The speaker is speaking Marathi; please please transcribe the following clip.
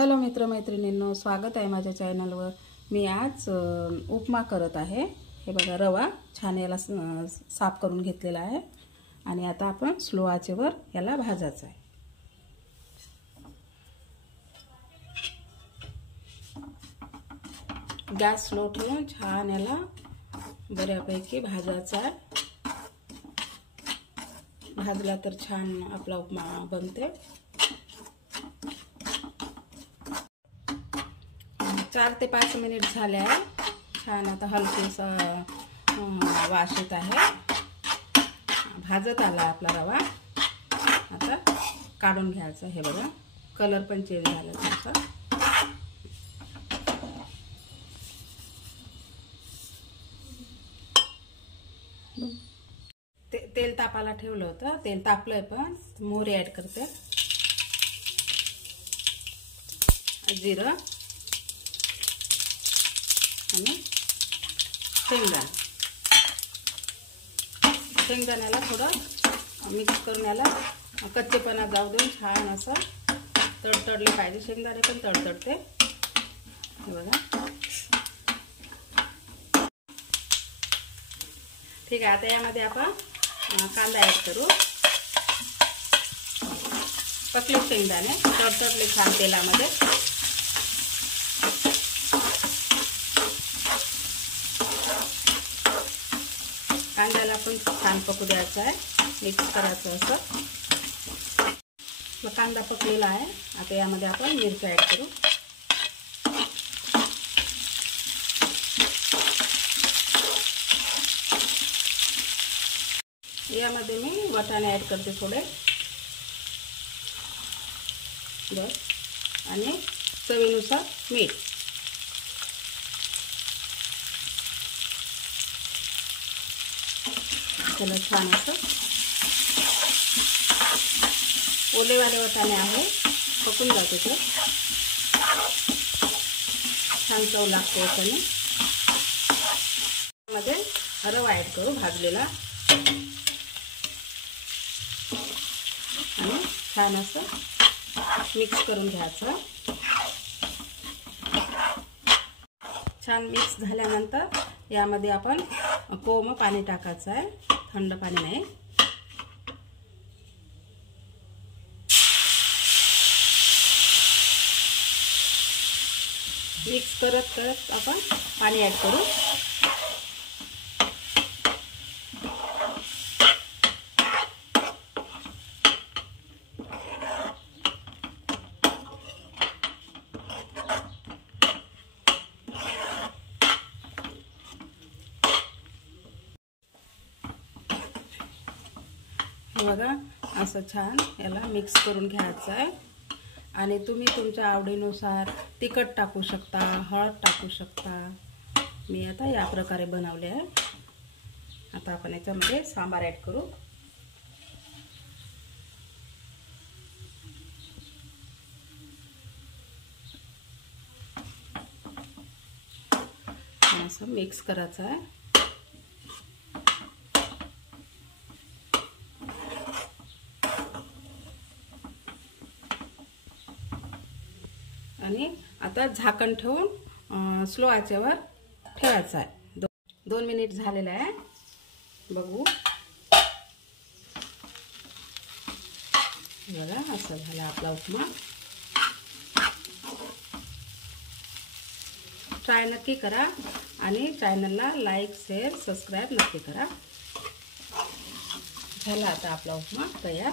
हॅलो मित्रमैत्रिणींनो, स्वागत आहे माझ्या चॅनलवर। मी आज उपमा करत आहे। हे बघा, रवा छान याला साफ करून घेतलेला आहे आणि आता आपण स्लो आचेवर याला भाजायचं आहे। गॅस स्लो ठेवून छान याला बऱ्यापैकी भाजायचा आहे। भाजला तर छान आपला उपमा बनते। 4 ते 5 मिनिट झाले आहे। छान आता हलकेसा वास येत आहे। भाजत आला आपला रवा। आता काढून घ्यायचा। हे बघा, कलर पण चेंज झाला त्याचा। तेल तापायला ठेवलं होतं, तेल तापलंय पण मोहरी ऍड करते, जिरं आणि शेंगदाण्याला थोडं मिक्स करून याला कच्चेपणा जाऊ देऊन छान असं तडतडले पाहिजे। शेंगदाणे पण तडतडते। हे बघा, ठीक आहे। आता यामध्ये आपण कांदा ऍड करू। पकले शेंगदाणे तडतडले छान तेलामध्ये। कांद्याला पण छान पकू द्यायचं आहे, मिक्स करायचं असं। मग कांदा पकलेला आहे। आता यामध्ये आपण मिरची ऍड करू। यामध्ये मी वाटाणे ऍड करते थोडे, बस, आणि चवीनुसार मीठ। त्याला छान असं ओलेवाले वाटाणे आहे, पकून जाते तर छान चव लागते। याच्याने मध्ये रवा ऍड करू भाजलेला आणि छान असं मिक्स करून घ्यायचं। छान मिक्स झाल्यानंतर यामध्ये आपण कोमट पाणी टाकायचं आहे, थंड पाणी नाही। मिक्स करत करत आपण पाणी ऍड करू। बघा, असं छान याला मिक्स करून घ्यायचं आहे। आणि तुम्ही तुमच्या आवडीनुसार तिखट टाकू शकता, हळद टाकू शकता। मी आता या प्रकारे बनवले आहे। आता आपण याच्यामध्ये सांबार ऍड करू। असं मिक्स करायचं आहे। आणि आता झाकण ठेवून स्लो आचेवर ठेवायचं आहे। 2 मिनिट झालेलं आहे, बघू। बघा, असं झाला आपला उपमा। ट्राय नक्की करा आणि चॅनलला लाईक, शेअर, सबस्क्राईब नक्की करा। झाला आता आपला उपमा तयार।